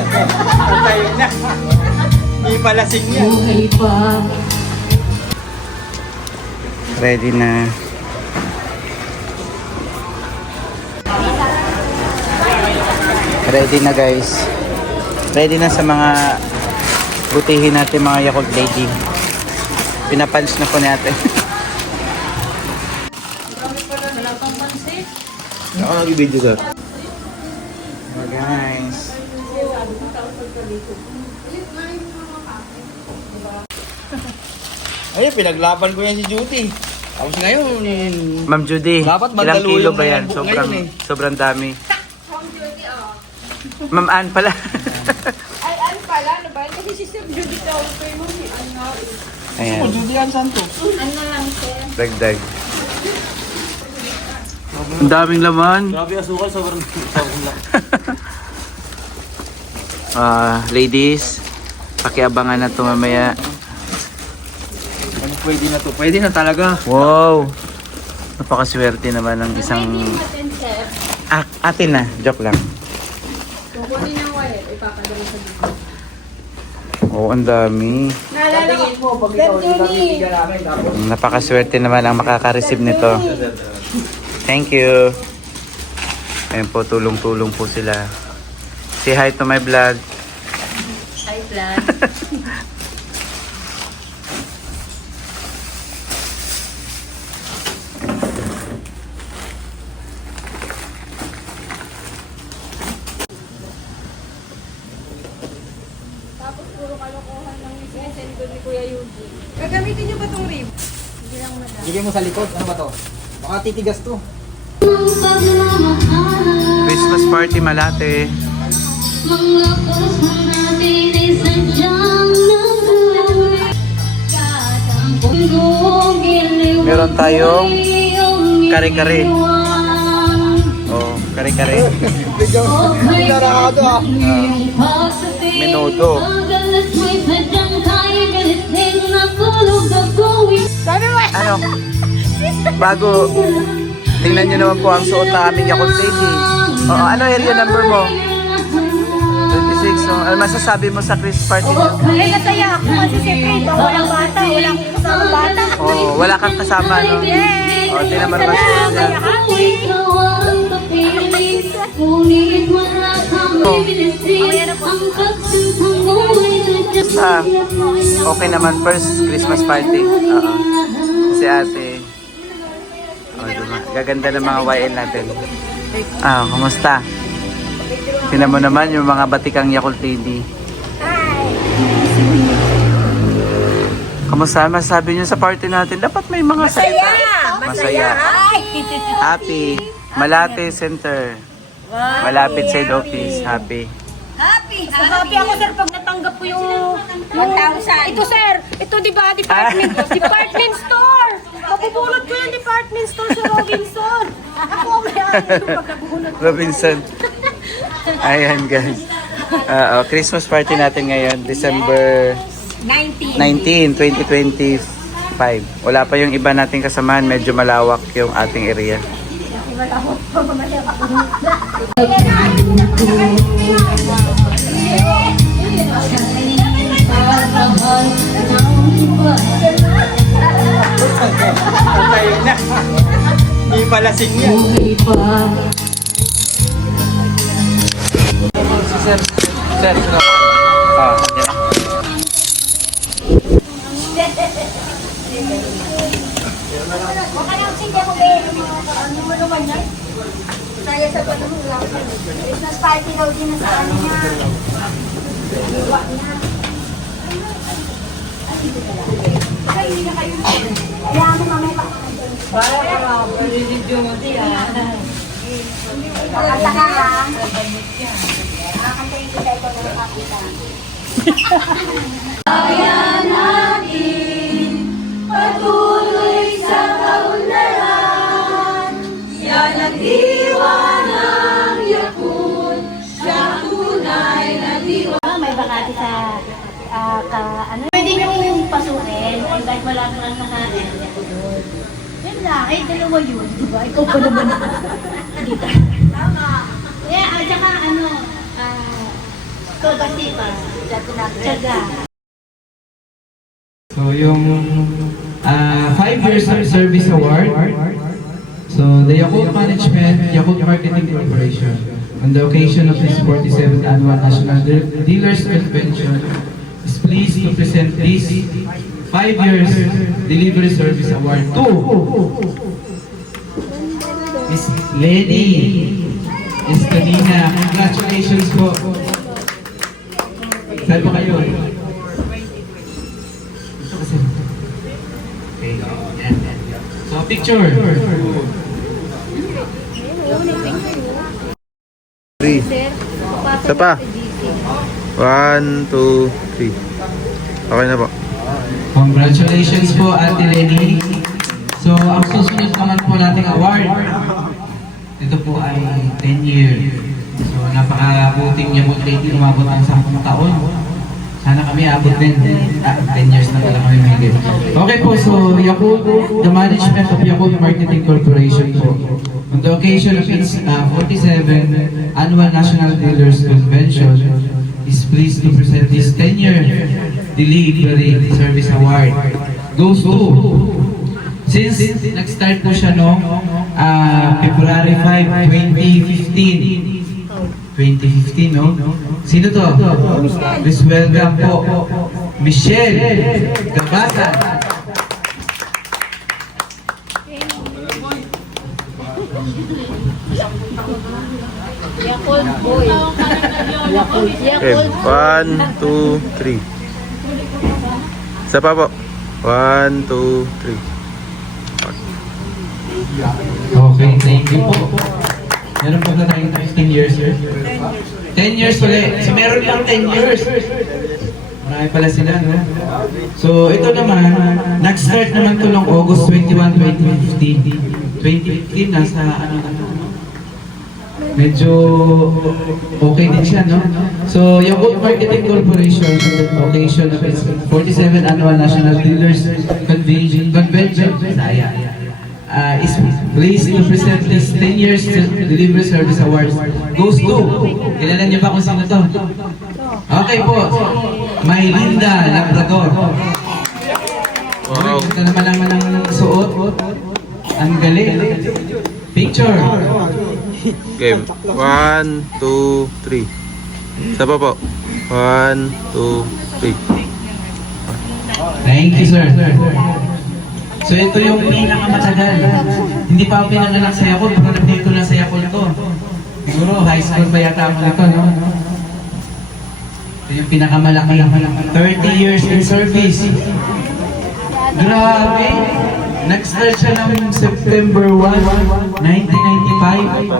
Tayo na. Hindi pala sinya. Ready na. Ready na guys. Ready na sa mga butihin natin mga Yakult Lady. Pinapunch na po natin. Ako nag-video sir. Oh, guys. Ay, pinaglaban ko yan si Judy. Tapos ngayon, Ma'am Judy, dapat ilang magdalo kilo yung ba yan? mga Sobrang, ngayon sobrang dami. Ma'am Ann pala. Ay, ano pala? Ano ba? Kasi si Sir Judy daw pa yung ano. Ayan, Judy yan, Santo. Ano lang, Sir? dagdag. Ang daming laman. Grabe asukal, sobrang laki. Ladies, pakiabangan na ito mamaya. Ano pwede na to? Pwede na talaga. Wow! Napakaswerte naman ng isang... Natin, Sir. Atin na, joke lang. Kukunin ng wire, ipapadala sa dito. Oo, ang dami. Naalala ko, Sir Judy. Napakaswerte naman ang makaka-receive nito. Thank you. Ayan po, tulong-tulong po sila. Say hi to my vlog. Hi, vlog. Tapos puro kalokohan ng send ko ni Kuya Yuji. Gagamitin niyo ba itong rib? Hindi lang madami. Lagay mo sa likod. Ano ba to? Baka titigas to. Christmas party Malate. Meron tayong kare-kare. Oh, kare-kare. Narado ah. Menudo. Ano? Bago, tingnan nyo naman po ang suot na aming Yakult Lady. Oo, ano area number mo? 26. So, ano masasabi mo sa Christmas party nyo? Eh, nataya ako kasi siyempre, walang bata, walang kasama bata. Oo, wala kang kasama, no? Yay! Oo, tingnan mo naman siya. Okay naman, first Christmas party. Oo. Si ate. Oh, gaganda ng mga YL natin. Kumusta? Tingnan mo naman yung mga batikang Yakult Lady. Kamusta? Masabi nyo sa party natin, dapat may mga salita. Masaya. Happy. Malate Center. Malapit sa head office. Happy. Happy ako sir pag natanggap ko yung 1,000. Ito sir, ito di ba department store. Mapupulot ko yung department store sa Robinson. Ako ang may-ari yung pag nabunod ko. Robinson. Ayan guys. Christmas party natin ngayon, December 19, 2025. Wala pa yung iba nating kasamahan, medyo malawak yung ating area. Tayo na. Hindi pala sinya. Sir, yan na. Saya sa panahon lang. Christmas party daw din sa ano niya. Luwa niya. Ay, hindi na kayo. Kaya mo mamaya pa. Para video mo siya. Kanta ka lang. Kakantayin kita ito na nakakita. Kaya natin patuloy sa kaunlaran. Yan ang diwa ng Yakult, siyang tunay na diwa. May bakati sa ano. Pwede nyo pasukin, kahit wala ka lang nakain. Yan lang, ay dalawa yun, diba? Ikaw pa naman. Dito. Tama. Yeah, at saka ano, Kagasipan. Tsaga. So yung 5 years of service award. So the Yakult Management, Yakult Marketing Corporation, on the occasion of this 47th Annual National Dealers Convention, is pleased to present this 5 years Delivery Service Award to Miss Lady Escalina. Congratulations po. Saan po kayo? Okay. So, picture. 3. Isa pa. 1, 2, 3. Okay na po. Congratulations po, Ate Lenny. So, ang susunod naman po nating award, ito po ay 10 years. So, napakabuting niya po lady, umabot ang 10 taon. Sana kami abot din. 10 years na pala kami mahigit. Okay po, so Yakult, the management of Yakult Marketing Corporation po, on the occasion of its 47th Annual National Dealers Convention, is pleased to present this 10-year Delivery Service Award. Goes to, since nag-start po siya noong February 5, 2015. 2015, no? Sino to? Please welcome po, Michelle Gabasan. Yakult boy. Yakult. Okay, 1, 2, 3. Isa pa po. 1, 2, 3. Okay, thank you po. Meron pa ba tayong 15 years, sir? 10 years ulit. So, meron lang 10 years. Marami pala sila, no? So, ito naman, nag-start naman ito noong August 21, 2015. 2015, nasa ano na, medyo okay din siya, no? So, Yakult Marketing Corporation, on the occasion of its 47th Annual National Dealers Convention, is pleased to present this 10 years Delivery Service Awards. Goes to, kilala niyo ba kung sino to? Okay po, May Linda Labrador. Wow. Ito naman ang suot. Ang galing. Picture. Okay, 1, 2, 3. Isa pa po. 1, 2, 3. Thank you, sir. So ito yung pinakamatagal. Hindi pa ako pinanganak sa Yakult, pero nandito na sa Yakult to. Siguro high school pa yata ako nito, no? Ito yung pinakamalaki. 30 years in service. Grabe! Nag-start siya ng September 1, 1995.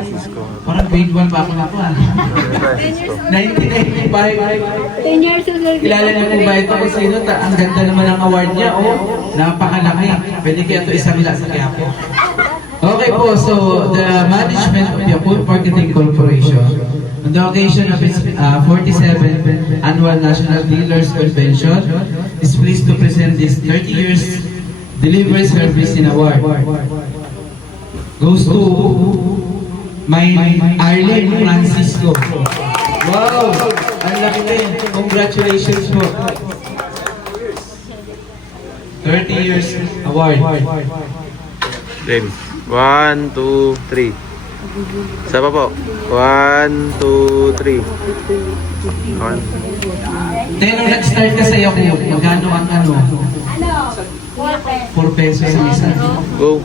Parang grade 1 pa ako na po, 1995. 10 years old. Kilala niyo po ba ito kung sino? Ang ganda naman ang award niya, oh. Napakalaki. Pwede kaya ito isabila sa Quiapo. Okay po, so the management of Yakult Marketing Corporation, on the occasion of its 47th Annual National Dealers Convention, is pleased to present this 30 years Delivery Service in Award. Goes to May Arlene Francisco. Wow! Ang laki din. Congratulations po. 30 years award. Game. 1, 2, 3. Isa pa po. 1, 2, 3. 1. Then, nung nag-start ka sa Yakult, magkano ang ano? 4 pesos ang isa. Go.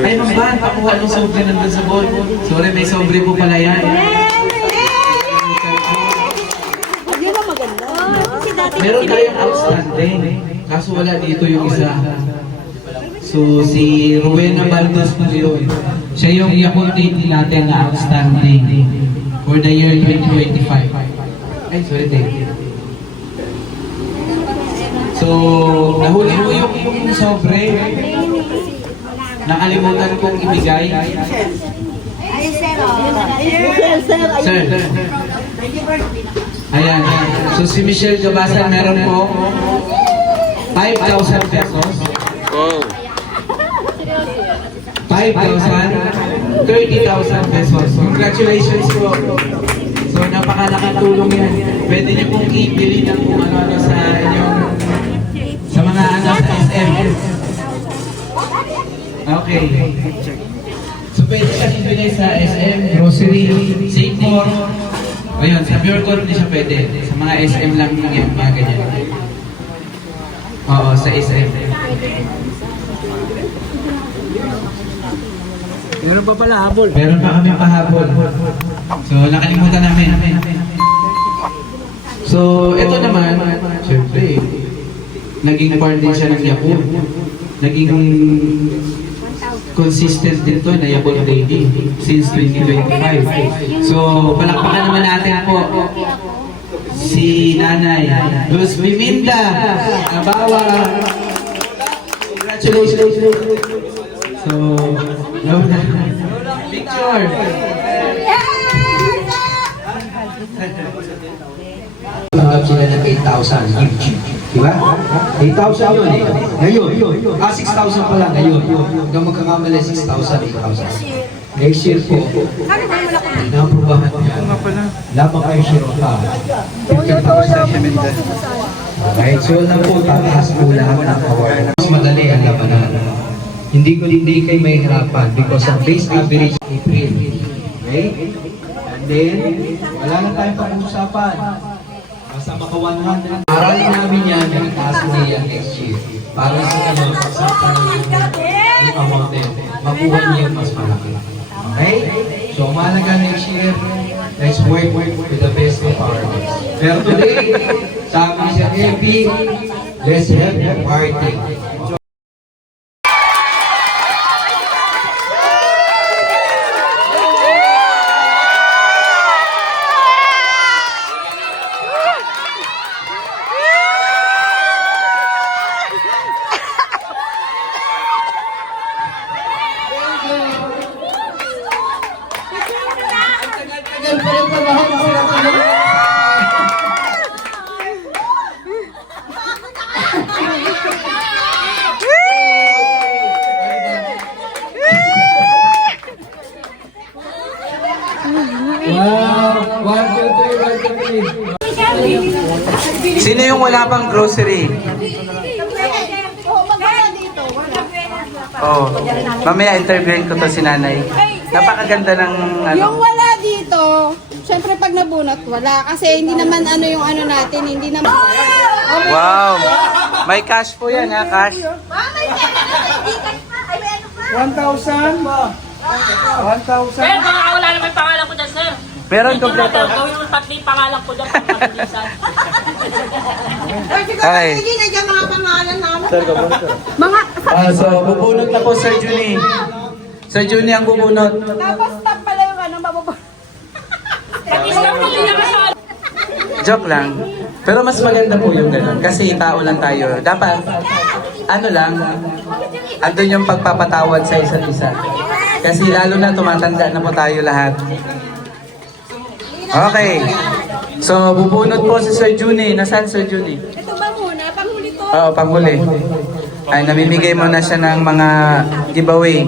Ay, mambahan, pakuha ng sobre nandun sa ball. Sorry, may sobre po pala yan. Hindi ba maganda? Meron tayong outstanding. Kaso wala dito yung isa. So, si Rowena Baldos po yun. Siya yung Yakult date natin na outstanding for the year 2025. Ay, sorry, Dave. So, nahuli ko yung sobre. Nakalimutan kong ibigay. Sir. Ayan. So, si Michelle Gabasan meron po 5,000 pesos. Wow. 5,000, 30,000 pesos. Congratulations po. So, napakalaki malaking tulong yan. Pwede niyo pong ibili ng kung ano-ano sa inyong, sa mga ano sa SM. Okay. So pwede siya ibili sa SM, grocery, Save More. O yun, sa Pure Gold hindi siya pwede. Sa mga SM lang yung mga ganyan. Oo, sa SM. Meron pa pala habol. Meron pa kami pahabol. So, nakalimutan namin. So, ito naman, syempre, naging part din siya ng Yakult. Naging consistent din to na Yakult Lady since 2025. So, palakpakan naman natin po si Nanay Luz Biminda Nabawa. Congratulations. So, Lola, picture. Tanggap sila ng 8,000 each. Diba? 8,000 yun eh. Ngayon. 6,000 pala ngayon. Hanggang magkakamali 6,000, 8,000. Next year po, inaprobahan niya. Lamang kayo share pa. 50,000. Alright, so na po, tataas po lahat ng award. Mas madali ang labanan. Hindi kayo may hirapan because ang base average April. Okay? And then, wala na tayong pag-uusapan. Basta maka 100. Aralin namin yan, yung taas niya next year. Para sa kanya, pagsapan ng amount din. Makuha niya yung mas malaki. Okay? So, mahalaga next year, let's work with the best of our best. Pero today, sabi siya, Epi, let's have a party. Wow! 1, 2, 3, 1, 2, 3. Sino yung wala pang grocery? Oh, mamaya interviewin ko to si Nanay. Napakaganda ng ano. Yung wala dito, syempre pag nabunot, wala. Kasi hindi naman ano yung ano natin, hindi naman... Wow! May cash po yan ha, cash. 1,000? 1,000? Sir, baka wala naman pangalan ko dyan, sir. Meron kompleto. Gawin mo pati pangalan ko dyan. Pagkakalisan. Ay. Mga... So, bubunot na po Sir Juni. Sir Juni ang bubunot. Tapos stop pala yung ano, mabubunot. Pag-stop mo din naman sa Joke lang. Pero mas maganda po yung ganun. Kasi tao lang tayo. Dapat, ano lang, andun yung pagpapatawad sa isa't isa. Kasi lalo na tumatanda na po tayo lahat. Okay. So, bubunot po si Sir Juni. Nasaan Sir Juni? Ito ba muna? Panghuli ko. Oo, panghuli. Ay, namimigay mo na siya ng mga giveaway.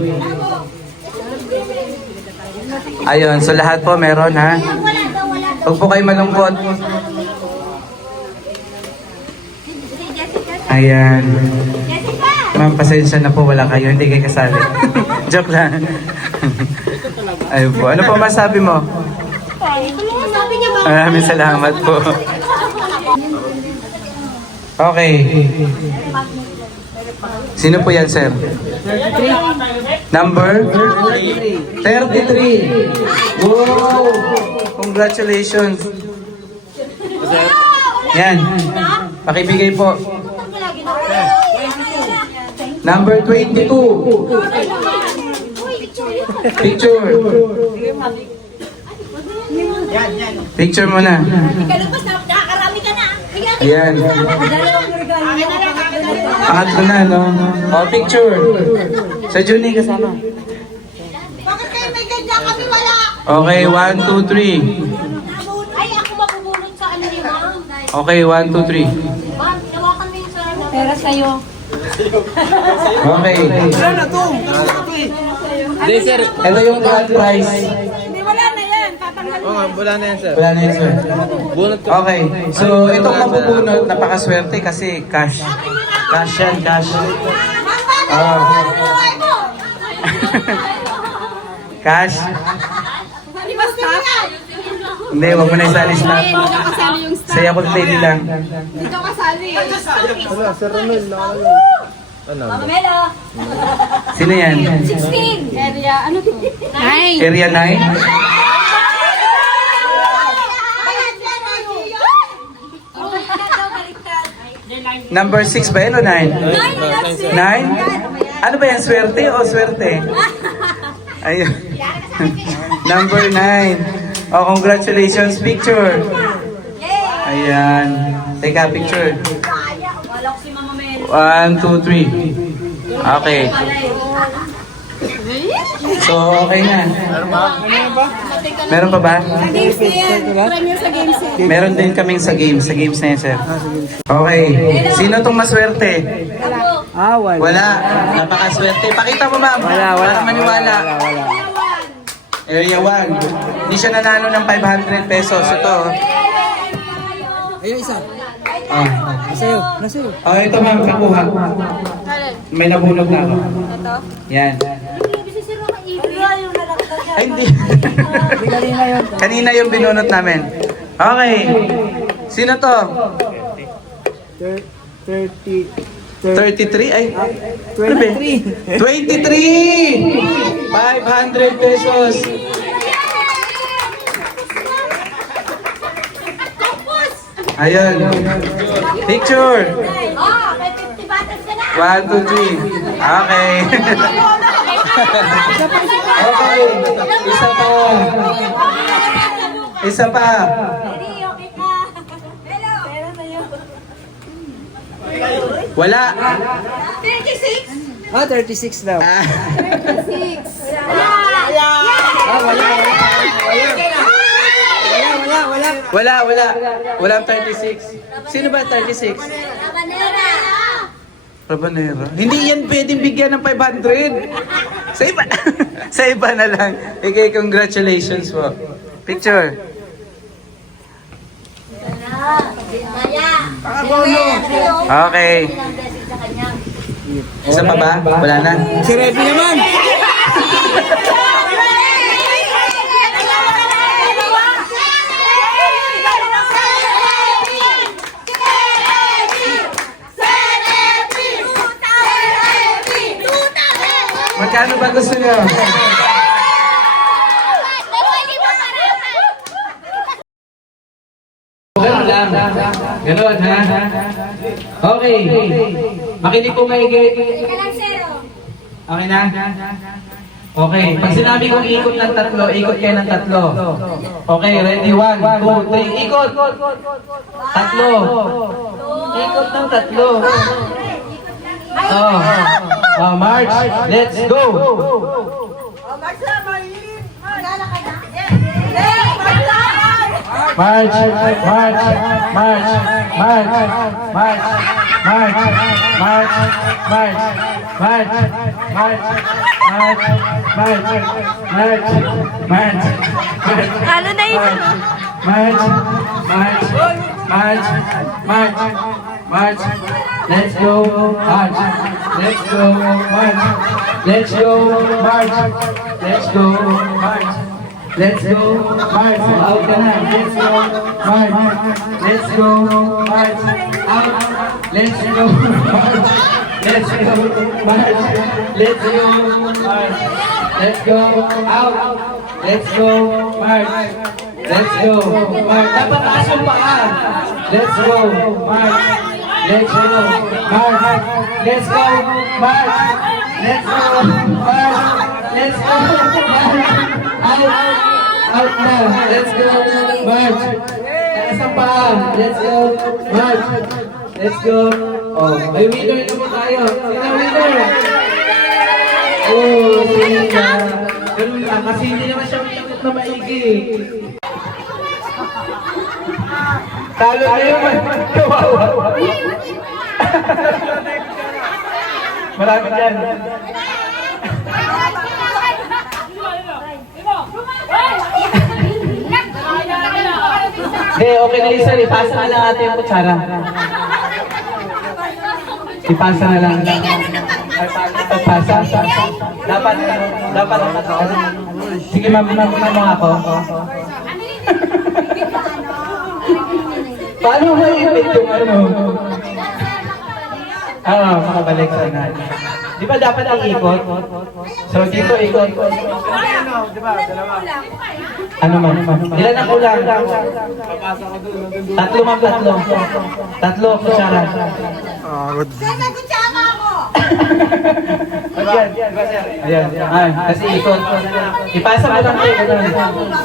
Ayun, so lahat po meron ha. Huwag po kayo malungkot. Ayan. Ma'am, pasensya na po, wala kayo. Hindi kayo kasali. Joke lang. Ayun po. Ano po masabi mo? Sabi niya ba? Maraming salamat po. Okay. Sino po yan, sir? Number? 33. Wow! Congratulations. Yan. Pakibigay po. Number 22. Picture. Picture mo na. Kalabas na, nakakarami ka na. Ayan. Pangatlo na, no? O, picture. Sa Juni kasama. Bakit kayo may ganyan kami wala? Okay, 1, 2, 3. Ay, ako mabubulot sa ano ni Ma'am. Okay, 1, 2, 3. Ma'am, nawakan mo yung sa ano. Pero sa'yo. Okay. Hindi, sir. Ito yung grand prize. Hindi, wala na yan. Tatanggal Wala na yan, sir. Wala na yun, sir. Bunot ko. Okay, so itong mapupunot, napakaswerte kasi cash. Cash yan, cash. Cash. Hindi, wag mo na isali staff. Hindi ka kasali yung staff. Saya ko lady lang. Dito kasali. Wala, Sir Romel. Ano? Sino yan? Area, ano to? 9. Area 9? Number 6 ba yan o 9? 9? Ano ba yan? Swerte o swerte? Ayun. Number 9. Oh, congratulations. Picture. Ayan. Teka, picture. 1, 2, 3. Okay. So, okay na. Meron pa ba? Games na yan. Premier sa games yan. Meron din kaming sa games. Sa games na yan, sir. Okay. Sino tong maswerte? Wala. Napakaswerte. Pakita mo, ma'am. Para maniwala. Area 1. Hindi siya nanalo ng 500 pesos. Ito. Ayun, isa. Nasa'yo. Oh, ito ma'am, kakuha. May nabunod na ako. Ito. Yan. Ay, hindi. Kanina yung binunot namin. Okay. Sino to? 33? Ay, 23. 23! 500 pesos. Ayun. Picture. 1, 2, 3. Okay. Okay. Isa pa. Isa pa. Wala. 36 daw. Ah. Wala. Walang 36. Sino ba 36? Rabanera. Hindi yan pwedeng bigyan ng 500. Sa iba. Sa iba na lang. Okay, congratulations po. Picture. Okay. Isa pa ba? Wala na? Si Revi naman! Magkano ba gusto nyo? Ganun lang. Ganun, ha? Okay. Makinig po maigi. Okay na? Okay. Pag sinabi kong ikot ng tatlo, ikot kayo ng tatlo. Okay, ready? 1, 2, 3, ikot! Tatlo. Ikot ng tatlo. Oh, March. Let's go! March, Ano na yun? March. Let's go, March. Let's go, March. Let's go, March. Let's go, March. Let's go, March. Out ka na. Let's go, March. Let's go, March. Out. Let's go, March. Let's go, March. Let's go, March. Let's go, out. Let's go, March. Let's go, March. Dapat taas yung paa. Let's go, March. Let's go, March. Let's go, March. Let's go, March. Let's go, March. Out na. Let's go, March. Taas ang paa. Let's go, March. Let's go. Oh, may winner naman tayo. Sino winner? Oh, sino? Ganun lang. Kasi hindi naman siya minakot na maigi. Talo na yun. Kawawa. Marami dyan. Okay, okay na yun, sir. Ipasa na lang natin yung kutsara. Ipasa na lang. Ipasa. Dapat. Sige, ma'am ako. Paano mo ipit yung ano? Makabalik sa inay. Di ba dapat iikot? So, dito ikot. Ano man? Ilan ang kulang? Tatlo, ma'am, tatlo. Tatlo, kutsara. Ayan. Kasi ikot. Ipasa mo lang kayo.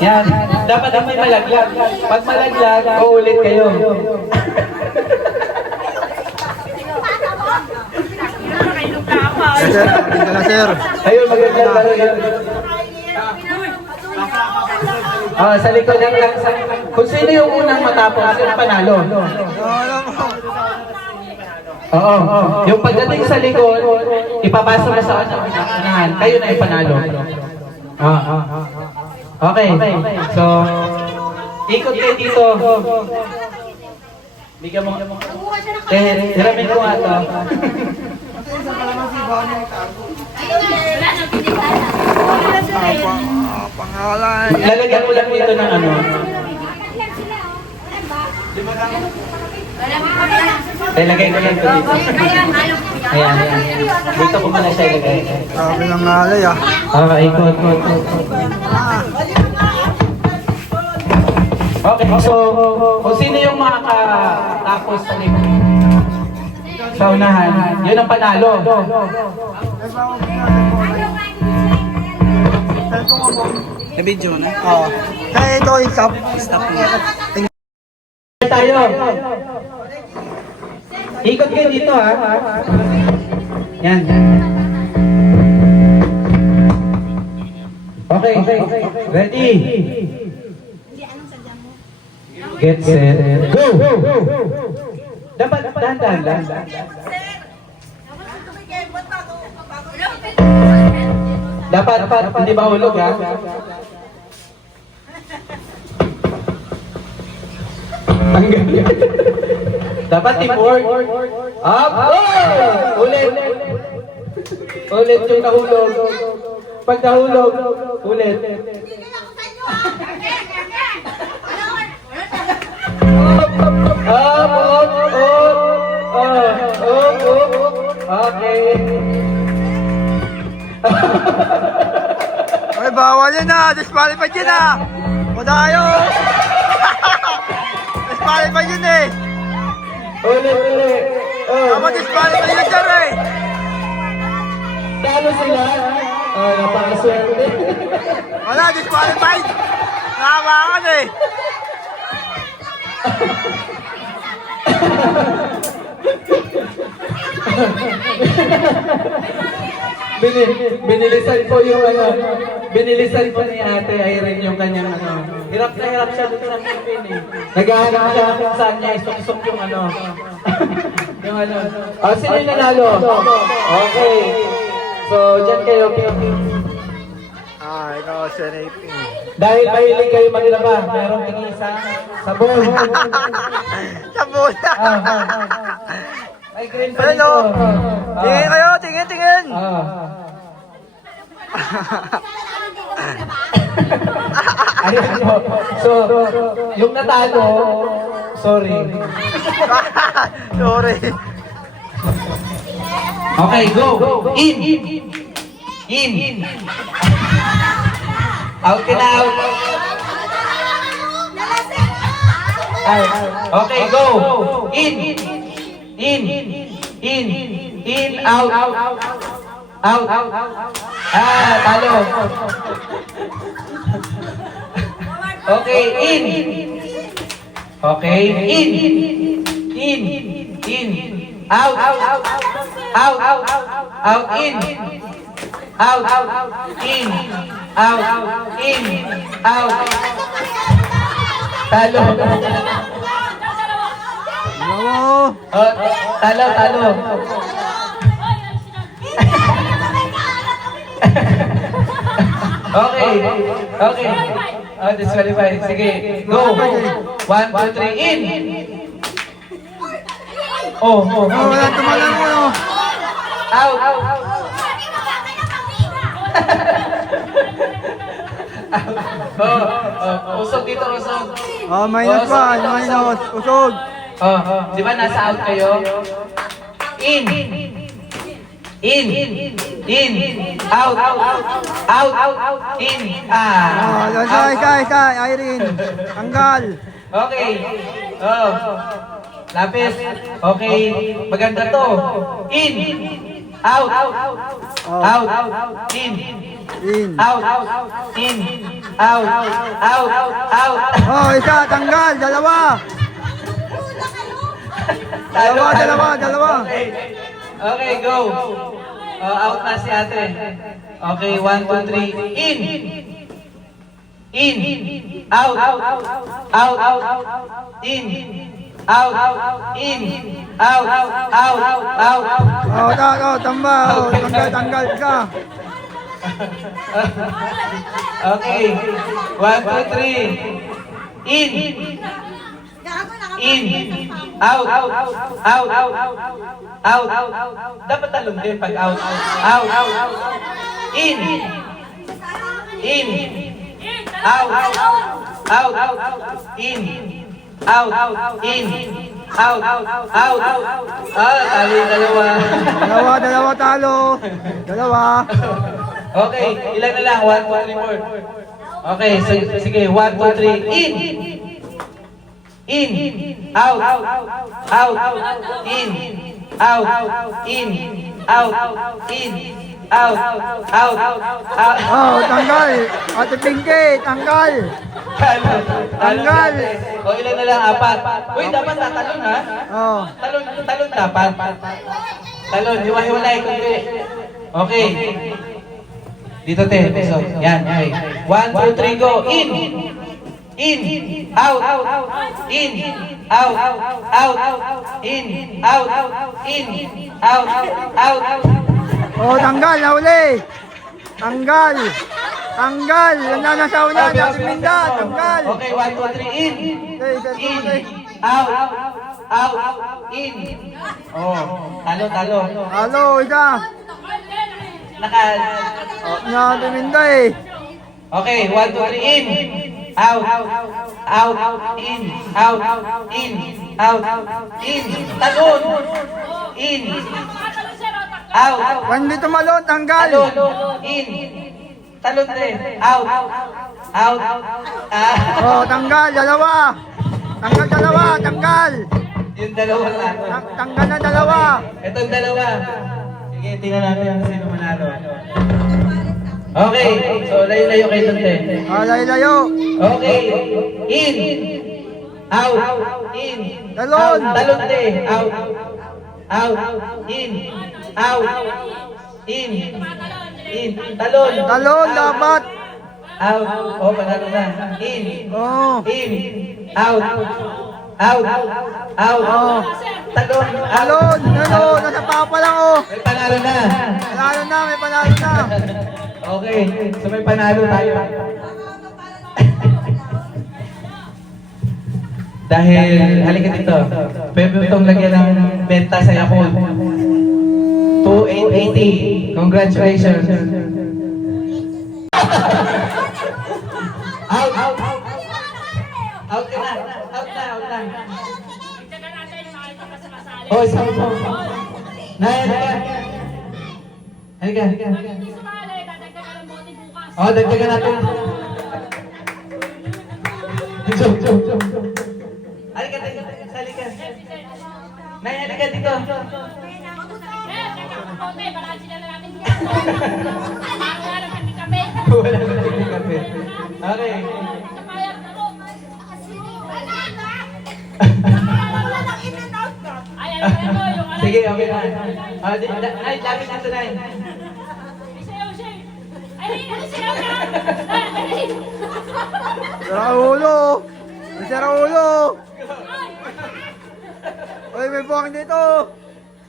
Yan. Dapat ang may malaglag. Pag malaglag, uulit kayo. Ayun, magandang laro yun. Sa likod ng lang. Kung sino yung unang matapos, yung panalo. Oo. Yung pagdating sa likod, ipapasa mo sa unahan. Kayo na yung panalo. Okay. So, ikot kayo dito. Bigyan mo. Hiramin ko nga ito. Lalagyan mo lang dito ng ano. Lalagay ko lang ito dito. Ayan. Dito ko muna siya ilagay. Sabi ng ngalay ah. Ikot. Okay, so kung sino yung makakatapos sa unahan, yun ang panalo. Na-video mo na? Oo. Kaya ito yung stop. Tayo. Ikot kayo dito ha. Yan. Okay. Ready? Get set. Go! Dapat dahan-dahan lang. Dapat hindi ba hulog ha? Dapat teamwork. Up! Oh! Ulit yung nahulog. Pag nahulog, ulit. Up! Okay. Ay, bawal yun ah. Disqualified yun ah. Wala kayo. Disqualified yun eh. Ulit. Tama, disqualified yun dyan eh. Talo sila. Napakaswerte. Wala, disqualified. Nakawakan eh. Binilisan po yung binilisan po ni Ate Irene yung kanyang hirap na hirap siya dito sa campaign eh. Naghahanap siya kung saan niya isok-isok yung yung sino yung nanalo? Okay. So, dyan kayo. Ikaw siya na ipin. Dahil mahilig kayo maglaba, merong tingisa, sabon. Sabon. May green pa Hello. dito. Tingin kayo, tingin. Ayun po. So, yung natalo, sorry. Sorry. Okay, go. In. Out ka na, out. Okay, go. In, out. Talo. Okay, in. Okay, in. Out, in. Out. Talo. Talo. Okay. Oh, disqualified. Sige, go. 1, 2, 3, in! Oh, Wala tumalang ko. out! Usog dito, usog. Oh, minus pa. Minus. Usog. Di ba nasa out kayo? In! In! Out! In! Oh, isa. Irene. Tanggal. Okay. Lapis. Okay. Maganda to. In! Out! Out! In! In. Out! In! Out! Oh, isa. Tanggal. Dalawa. Dalawa. Okay, go. Out na si ate. Okay, 1, 2, 3. In! Out! In! In! Out! Oh, tamba. Oh, tanggal ka. Okay, 1, 2, 3. In! Out! Dapat talong din pag out. In! Out! In! Tali dalawa. Dalawa talo. Dalawa. Okay, ilan na lang? 1, 2, 3, 4. Okay, sige, 1, 2, 3. In! Out! In! Out! Oh, tanggal. Ate Pinky, tanggal. Tanggal. O, ilan na lang? 4. Uy, dapat tatalon ha? Oh. Talon dapat. Talon, hiwa-hiwalay kundi. Okay. Dito te, so, yan, okay. 1, 2, 3, go. In! Out! In! Out! In! Out! Oh, tanggal. Nahuli. Tanggal. Yan na sa una. Ate Pinda, tanggal. Okay, 1, 2, 3, in! Out! In! Oh, talo. Halo, isa. Naka... Na Ate Pinda eh. Okay, 1, 2, 3, in! Out! In! Talon! In! Out! Hindi tumalon, tanggal. Talon! In! Talon din! Out! Oh, tanggal. Dalawa. Tanggal. Yung dalawa lang. Tanggal na dalawa. Itong dalawa. Sige, tingnan natin kung sino manalo. Okay, so layo-layo kayo doon din. Oh, layo. Okay. In. Out. In. Talon. Out. Talon din. Out. In. Out. In. Talon. Talon, dapat. Out. Oh, panalo na. In. Oh. In. Out. Oh. Talon. Nasa papa lang oh. May panalo na. May panalo na. Okay, so may panalo tayo. Dahil, halika dito. Pwede itong lagyan ng benta sa Yakult. 2,880. Congratulations. Out ka na. Out na. Tignan natin, makita ka sa kasali. Oh, isa po. Halika. Hindi sumali, dadagdagan ng bote bukas. Oh, dagdagan natin. Jump. Halika. Nay, halika dito. Teka, bote, balansin na natin bukas. Wala naman din kami. Wala na yung kape. Okay. Napayag na mo. Ay, alam mo yung alam. Sige, okay na. Nay, lapis na ito, Nay. Isayaw siya. Ay, isayaw na. Dali. Sira ulo. Uy, may buwang dito.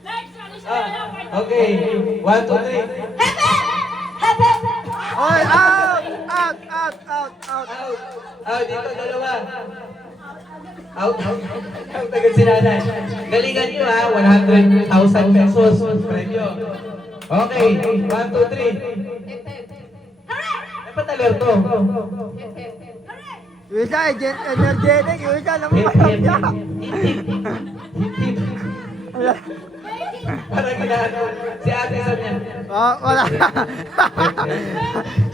Next, ano siya? Okay. 1, 2, 3. Oy, out! out. Dito, dalawa. Out. Agad si nanay. Galingan nyo ha, 100,000 pesos. Premyo. Okay, 1, 2, 3. Dapat alerto. Yung isa, energetic. Yung isa, naman Hip, hip, siya. hip. Parang ginaano. Si ate sa niya. Wala.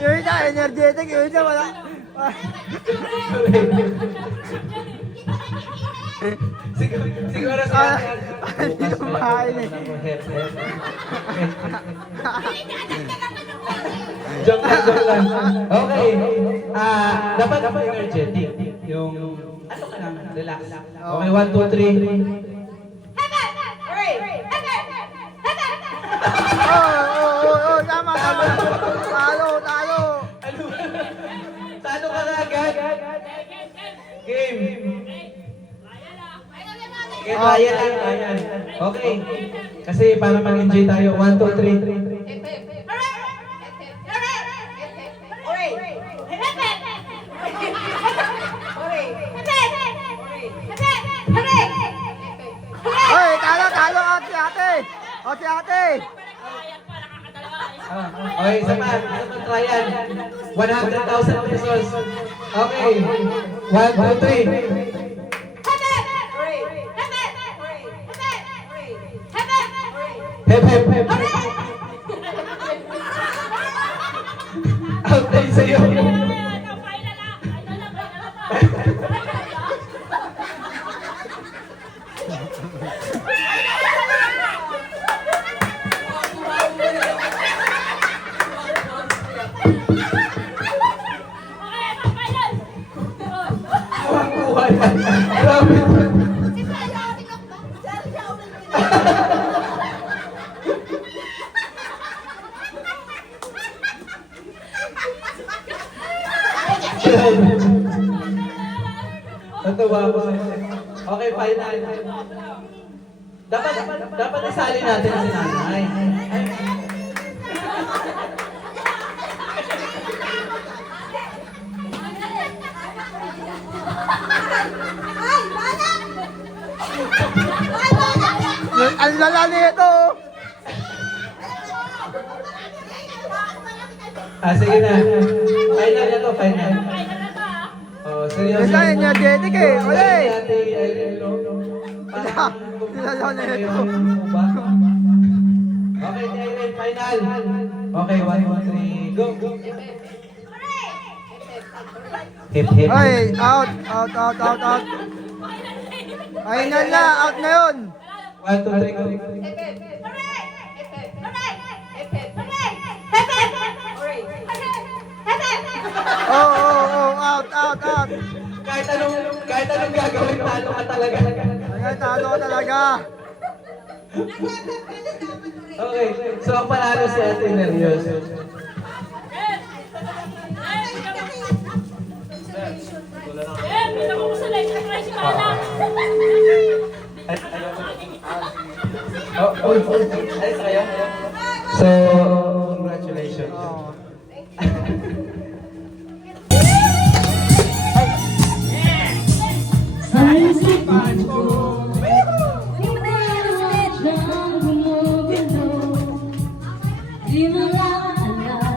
Yung isa, energetic. Yung isa, wala. Siguro si ate. Hindi ko makain eh. Joke lang. Okay. Dapat energetic. Yung, ano ka lang, relax. Okay, 1, 2, 3. Tama. Talo. Talo ka na agad. Game. Okay, Ryan. Okay. Kasi para mag-enjoy tayo. 1, 2, 3. Hoy, talo. Si ate. Okay, isa pa. Ryan. 100,000 pesos. Okay. 1, 2, 3. Hep. Out tayo sa'yo. Kuha yan. Grabe. Natuwa ako sa'yo. Okay, final. Dapat isali natin si nanay. Ang lala nito. Sige na. Final na to, final. Oh, seryoso. Isa, energetic eh. Uli. Nilalaw na ito. Okay, Tyler, final. Okay, 1, 2, 3, go. Hip. Ay, out. Final na, out na yun. 1, 2, 3, go. Out. Kahit anong gagawin, talo ka talaga. Ay, talo ka talaga. Okay, so ang panalo si Ate Nervios. Ayos kayo? So, congratulations. Di mo lang alam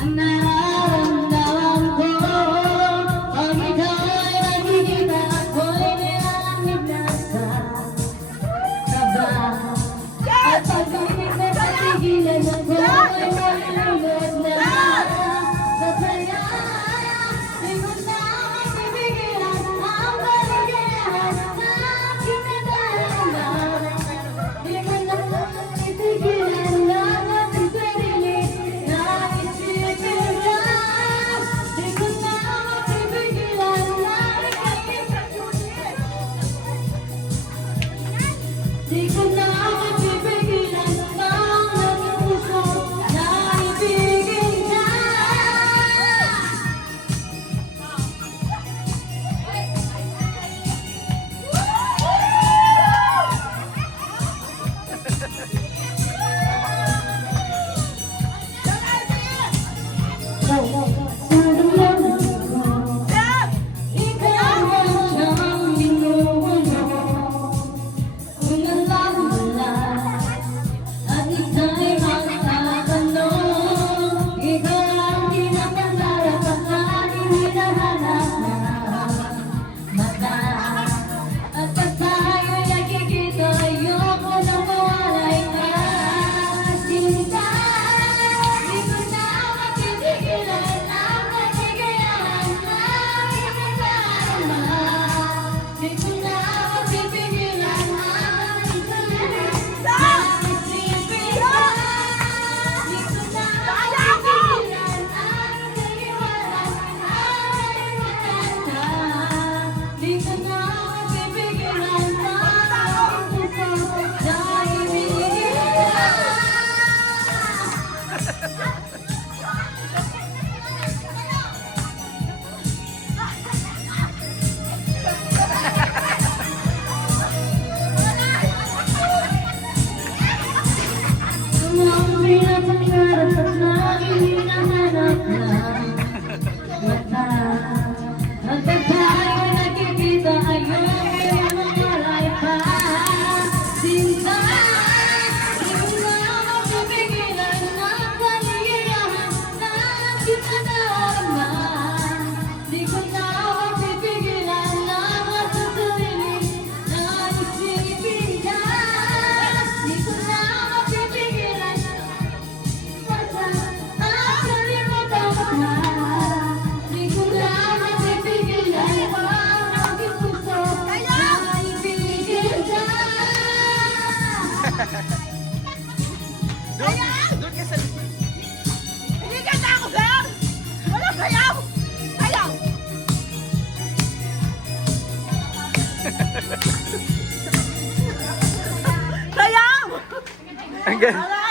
ang nararamdaman ko. Pag ikaw ay nakikita, ako'y nilalamig na sa kaba. At pag-ibig na patigilan ako'y malulog na sa saya. Di mo na mapipigilan ang balikan na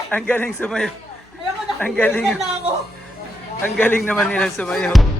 Ang galing sumayo. Ang galing naman nilang sumayo.